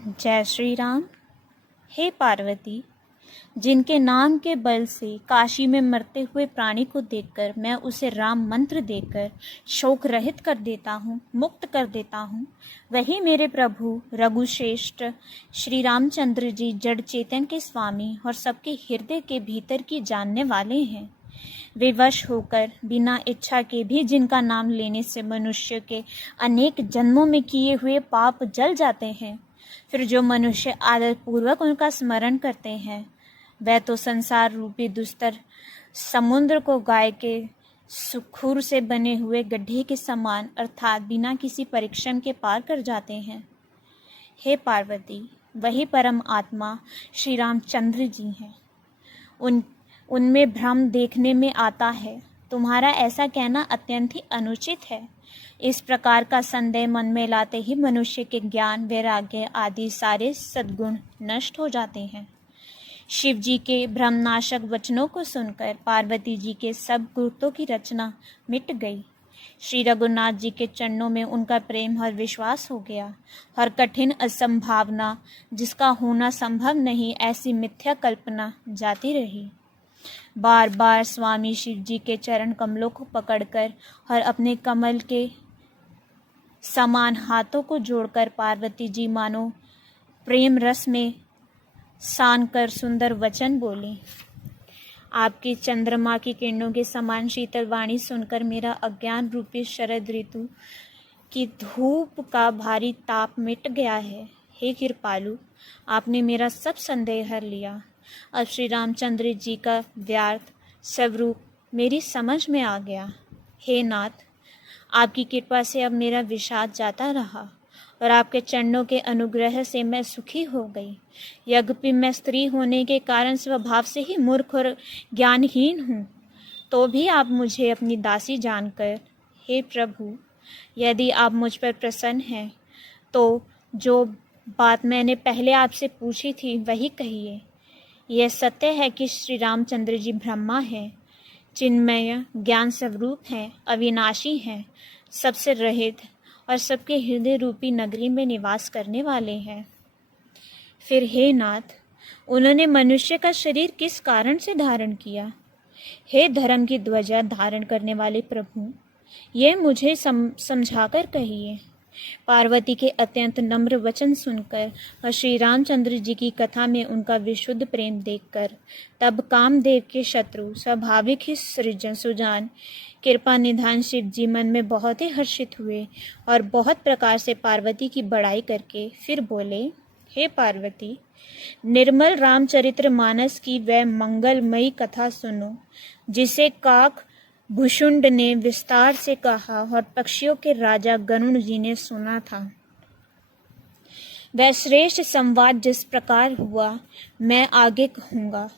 जय श्री राम। हे पार्वती, जिनके नाम के बल से काशी में मरते हुए प्राणी को देखकर मैं उसे राम मंत्र देकर शोक रहित कर देता हूँ, मुक्त कर देता हूँ, वही मेरे प्रभु रघुश्रेष्ठ श्री रामचंद्र जी जड़ चेतन के स्वामी और सबके हृदय के भीतर की जानने वाले हैं। वे वश होकर बिना इच्छा के भी जिनका नाम लेने से मनुष्य के अनेक जन्मों में किए हुए पाप जल जाते हैं, फिर जो मनुष्य आदर पूर्वक उनका स्मरण करते हैं वह तो संसार रूपी दुस्तर समुद्र को गाय के सुखुर से बने हुए गड्ढे के समान अर्थात बिना किसी परीक्षण के पार कर जाते हैं। हे पार्वती, वही परम आत्मा श्री रामचंद्र जी हैं। उनमें भ्रम देखने में आता है। तुम्हारा ऐसा कहना अत्यंत ही अनुचित है। इस प्रकार का संदेह मन में लाते ही मनुष्य के ज्ञान, वैराग्य आदि सारे सद्गुण नष्ट हो जाते हैं। शिव जी के भ्रमनाशक वचनों को सुनकर पार्वती जी के सब गुप्तों की रचना मिट गई। श्री रघुनाथ जी के चरणों में उनका प्रेम और विश्वास हो गया। हर कठिन असंभावना जिसका होना संभव नहीं, ऐसी मिथ्या कल्पना जाती रही। बार बार स्वामी शिव जी के चरण कमलों को पकड़कर और अपने कमल के समान हाथों को जोड़कर पार्वती जी मानो प्रेम रस में सान कर सुंदर वचन बोली। आपकी चंद्रमा की किरणों के समान शीतल वाणी सुनकर मेरा अज्ञान रूपी शरद ऋतु की धूप का भारी ताप मिट गया है। हे कृपालु, आपने मेरा सब संदेह हर लिया। अब श्री रामचंद्र जी का व्यर्थ स्वरूप मेरी समझ में आ गया। हे नाथ, आपकी कृपा से अब मेरा विषाद जाता रहा और आपके चरणों के अनुग्रह से मैं सुखी हो गई। यद्यपि मैं स्त्री होने के कारण स्वभाव से ही मूर्ख और ज्ञानहीन हूँ, तो भी आप मुझे अपनी दासी जानकर, हे प्रभु, यदि आप मुझ पर प्रसन्न हैं तो जो बात मैंने पहले आपसे पूछी थी वही कहिए। यह सत्य है कि श्री रामचंद्र जी ब्रह्मा हैं, चिन्मय ज्ञान स्वरूप हैं, अविनाशी हैं, सबसे रहित और सबके हृदय रूपी नगरी में निवास करने वाले हैं। फिर हे नाथ, उन्होंने मनुष्य का शरीर किस कारण से धारण किया? हे धर्म की ध्वजा धारण करने वाले प्रभु, ये मुझे समझाकर कहिए। पार्वती के अत्यंत नम्र वचन सुनकर और श्री रामचंद्र जी की कथा में उनका विशुद्ध प्रेम देखकर तब कामदेव के शत्रु स्वाभाविक ही सृजन सुजान कृपा निधान शिव जी मन में बहुत ही हर्षित हुए और बहुत प्रकार से पार्वती की बड़ाई करके फिर बोले। हे पार्वती, निर्मल रामचरित्र मानस की वह मंगलमयी कथा सुनो जिसे काक भुषुंड ने विस्तार से कहा और पक्षियों के राजा गरुण जी ने सुना था। वह श्रेष्ठ संवाद जिस प्रकार हुआ मैं आगे कहूँगा।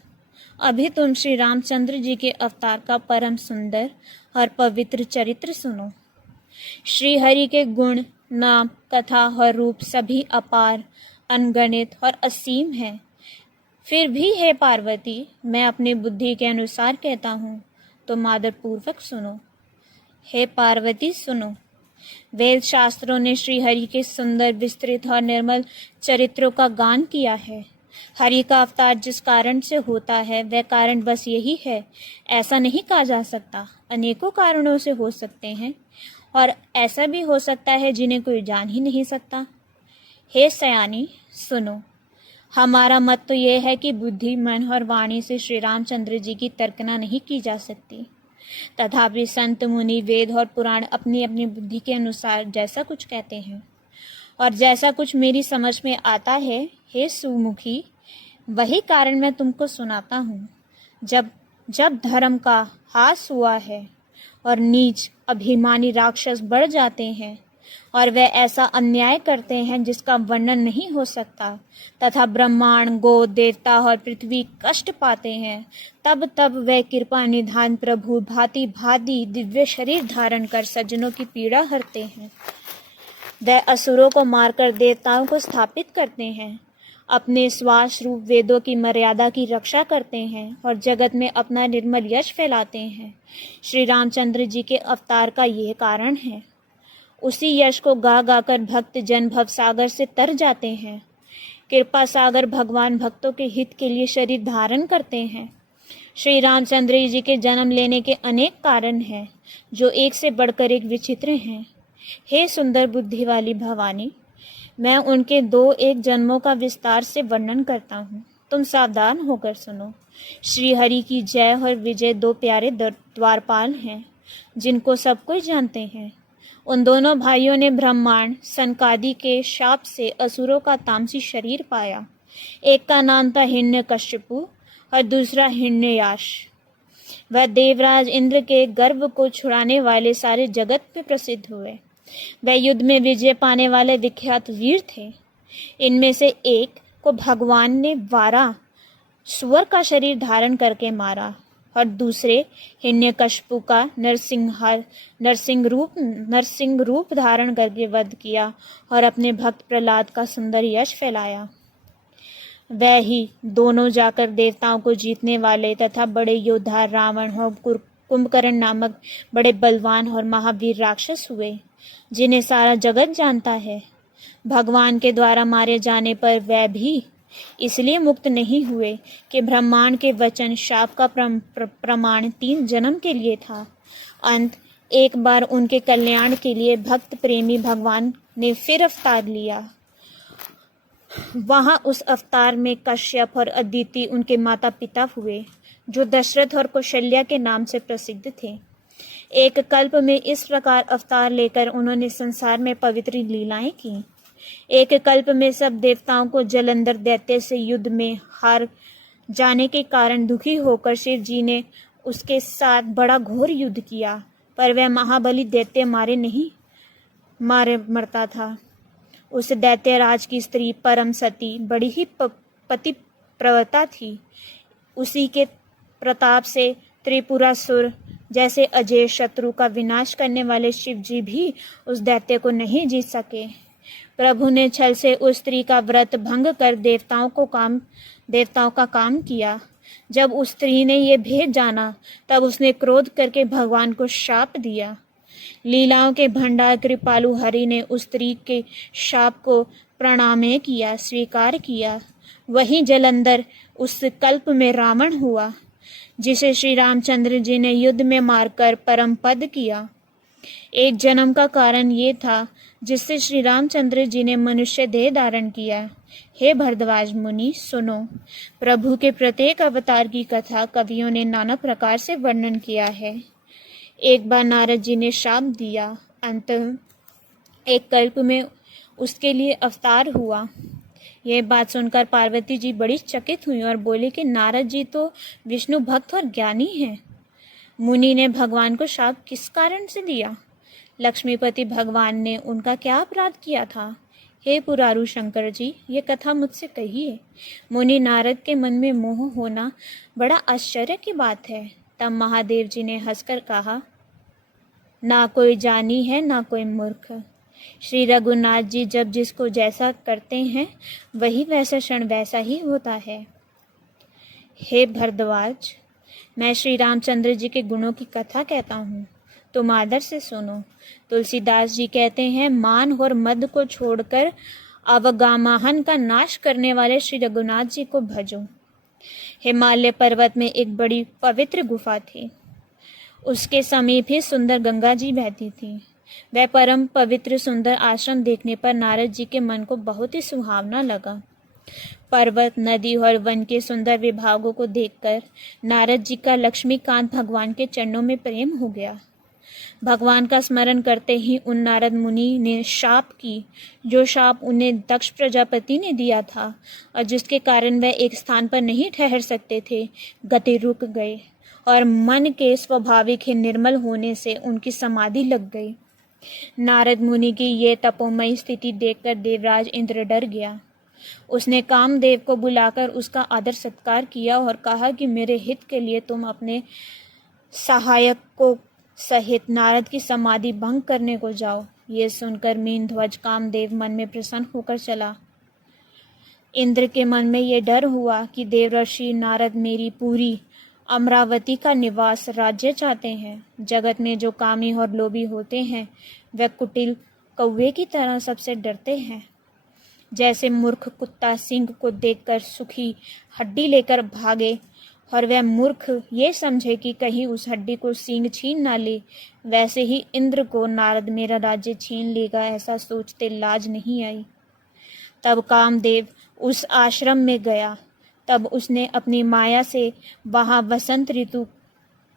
अभी तुम श्री रामचंद्र जी के अवतार का परम सुंदर और पवित्र चरित्र सुनो। श्री हरि के गुण, नाम, कथा और रूप सभी अपार, अनगणित और असीम हैं। फिर भी हे पार्वती, मैं अपनी बुद्धि के अनुसार कहता हूँ, तुम आदर पूर्वक सुनो। हे पार्वती सुनो। वेद शास्त्रों ने श्री हरि के सुंदर, विस्तृत और निर्मल चरित्रों का गान किया है। हरि का अवतार जिस कारण से होता है वह कारण बस यही है, ऐसा नहीं कहा जा सकता। अनेकों कारणों से हो सकते हैं और ऐसा भी हो सकता है जिन्हें कोई जान ही नहीं सकता। हे सयानी सुनो। हमारा मत तो यह है कि बुद्धि, मन और वाणी से श्री रामचंद्र जी की तर्कना नहीं की जा सकती। तथापि संत, मुनि, वेद और पुराण अपनी अपनी बुद्धि के अनुसार जैसा कुछ कहते हैं और जैसा कुछ मेरी समझ में आता है, हे सुमुखी, वही कारण मैं तुमको सुनाता हूँ। जब धर्म का हास हुआ है और नीच अभिमानी राक्षस बढ़ जाते हैं और वे ऐसा अन्याय करते हैं जिसका वर्णन नहीं हो सकता, तथा ब्रह्मांड, गो, देवता और पृथ्वी कष्ट पाते हैं, तब वे कृपा निधान प्रभु भांति भांति दिव्य शरीर धारण कर सज्जनों की पीड़ा हरते हैं। वे असुरों को मारकर देवताओं को स्थापित करते हैं, अपने श्वास रूप वेदों की मर्यादा की रक्षा करते हैं और जगत में अपना निर्मल यश फैलाते हैं। श्री रामचंद्र जी के अवतार का यह कारण है। उसी यश को गा गा कर भक्त जन भवसागर से तर जाते हैं। कृपा सागर भगवान भक्तों के हित के लिए शरीर धारण करते हैं। श्री रामचंद्र जी के जन्म लेने के अनेक कारण हैं जो एक से बढ़कर एक विचित्र हैं। हे सुंदर बुद्धि वाली भवानी, मैं उनके 2-1 जन्मों का विस्तार से वर्णन करता हूँ, तुम सावधान होकर सुनो। श्री हरि की जय और विजय 2 प्यारे द्वारपाल हैं जिनको सब कोई जानते हैं। उन दोनों भाइयों ने ब्रह्मांड सनकादि के शाप से असुरों का तामसी शरीर पाया। एक का नाम था हिरण्यकश्यपु और दूसरा हिरण्ययाश। वह देवराज इंद्र के गर्भ को छुड़ाने वाले सारे जगत में प्रसिद्ध हुए। वह युद्ध में विजय पाने वाले विख्यात वीर थे। इनमें से एक को भगवान ने वारा सुअर का शरीर धारण करके मारा और दूसरे हिरण्यकश्यपु का नरसिंह रूप धारण करके वध किया और अपने भक्त प्रहलाद का सुंदर यश फैलाया। वह ही दोनों जाकर देवताओं को जीतने वाले तथा बड़े योद्धा रावण और कुंभकर्ण नामक बड़े बलवान और महावीर राक्षस हुए, जिन्हें सारा जगत जानता है। भगवान के द्वारा मारे जाने पर वह भी इसलिए मुक्त नहीं हुए कि ब्रह्मांड के वचन शाप का प्रमाण 3 जन्म के लिए था। अंत एक बार उनके कल्याण के लिए भक्त प्रेमी भगवान ने फिर अवतार लिया। वहां उस अवतार में कश्यप और अदिति उनके माता पिता हुए, जो दशरथ और कौशल्या के नाम से प्रसिद्ध थे। एक कल्प में इस प्रकार अवतार लेकर उन्होंने संसार में पवित्र लीलाएं की। एक कल्प में सब देवताओं को जलंधर दैत्य से युद्ध में हार जाने के कारण दुखी होकर शिव जी ने उसके साथ बड़ा घोर युद्ध किया, पर वह महाबली दैत्य मारे मरता था। उस दैत्य राज की स्त्री परम सती बड़ी ही पति प्रवता थी। उसी के प्रताप से त्रिपुरासुर जैसे अजय शत्रु का विनाश करने वाले शिव जी भी उस दैत्य को नहीं जीत सके। प्रभु ने छल से उस स्त्री का व्रत भंग कर देवताओं का काम किया। जब उस स्त्री ने यह भेद जाना, तब उसने क्रोध करके भगवान को शाप दिया। लीलाओं के भंडार कृपालु हरि ने उस स्त्री के शाप को प्रणामे किया, स्वीकार किया। वही जलंधर उस कल्प में रावण हुआ, जिसे श्री रामचंद्र जी ने युद्ध में मारकर परम पद किया। एक जन्म का कारण ये था जिससे श्री रामचंद्र जी ने मनुष्य देह धारण किया। हे भरद्वाज मुनि, सुनो। प्रभु के प्रत्येक अवतार की कथा कवियों ने नाना प्रकार से वर्णन किया है। एक बार नारद जी ने शाप दिया, अंततः एक कल्प में उसके लिए अवतार हुआ। यह बात सुनकर पार्वती जी बड़ी चकित हुई और बोली कि नारद जी तो विष्णु भक्त और ज्ञानी हैं। मुनि ने भगवान को शाप किस कारण से दिया? लक्ष्मीपति भगवान ने उनका क्या अपराध किया था? हे पुरारु शंकर जी, ये कथा मुझसे कहिए। मुनि नारद के मन में मोह होना बड़ा आश्चर्य की बात है। तब महादेव जी ने हंसकर कहा, ना कोई जानी है ना कोई मूर्ख। श्री रघुनाथ जी जब जिसको जैसा करते हैं वही वैसा क्षण वैसा ही होता है। हे भरद्वाज, मैं श्री रामचंद्र जी के गुणों की कथा कहता हूँ, तुम आदर से सुनो। तुलसीदास जी कहते हैं, मान और मद को छोड़कर अवगामाहन का नाश करने वाले श्री रघुनाथ जी को भजो। हिमालय पर्वत में एक बड़ी पवित्र गुफा थी। उसके समीप ही सुंदर गंगा जी बहती थी। वह परम पवित्र सुंदर आश्रम देखने पर नारद जी के मन को बहुत ही सुहावना लगा। पर्वत, नदी और वन के सुंदर विभागों को देखकर नारद जी का लक्ष्मीकांत भगवान के चरणों में प्रेम हो गया। भगवान का स्मरण करते ही उन नारद मुनि ने शाप की, जो शाप उन्हें दक्ष प्रजापति ने दिया था और जिसके कारण वह एक स्थान पर नहीं ठहर सकते थे, गति रुक गए और मन के स्वाभाविक ही निर्मल होने से उनकी समाधि लग गई। नारद मुनि की ये तपोमयी स्थिति देखकर देवराज इंद्र डर गया। उसने कामदेव को बुलाकर उसका आदर सत्कार किया और कहा कि मेरे हित के लिए तुम अपने सहायक को सहित नारद की समाधि भंग करने को जाओ। ये सुनकर मीन ध्वज कामदेव मन में प्रसन्न होकर चला। इंद्र के मन में ये डर हुआ कि देवर्षि नारद मेरी पूरी अमरावती का निवास राज्य चाहते हैं। जगत में जो कामी और लोभी होते हैं वह कुटिल कौवे की तरह सबसे डरते हैं। जैसे मूर्ख कुत्ता सिंह को देखकर सूखी हड्डी लेकर भागे और वह मूर्ख ये समझे कि कहीं उस हड्डी को सिंह छीन ना ले, वैसे ही इंद्र को नारद मेरा राज्य छीन लेगा ऐसा सोचते लाज नहीं आई। तब कामदेव उस आश्रम में गया। तब उसने अपनी माया से वहां वसंत ऋतु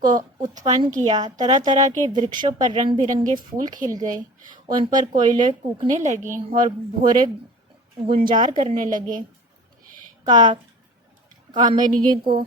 को उत्पन्न किया। तरह तरह के वृक्षों पर रंग बिरंगे फूल खिल गए, उन पर कोयले कूकने लगी और भोरे गुंजार करने लगे। कामिनी को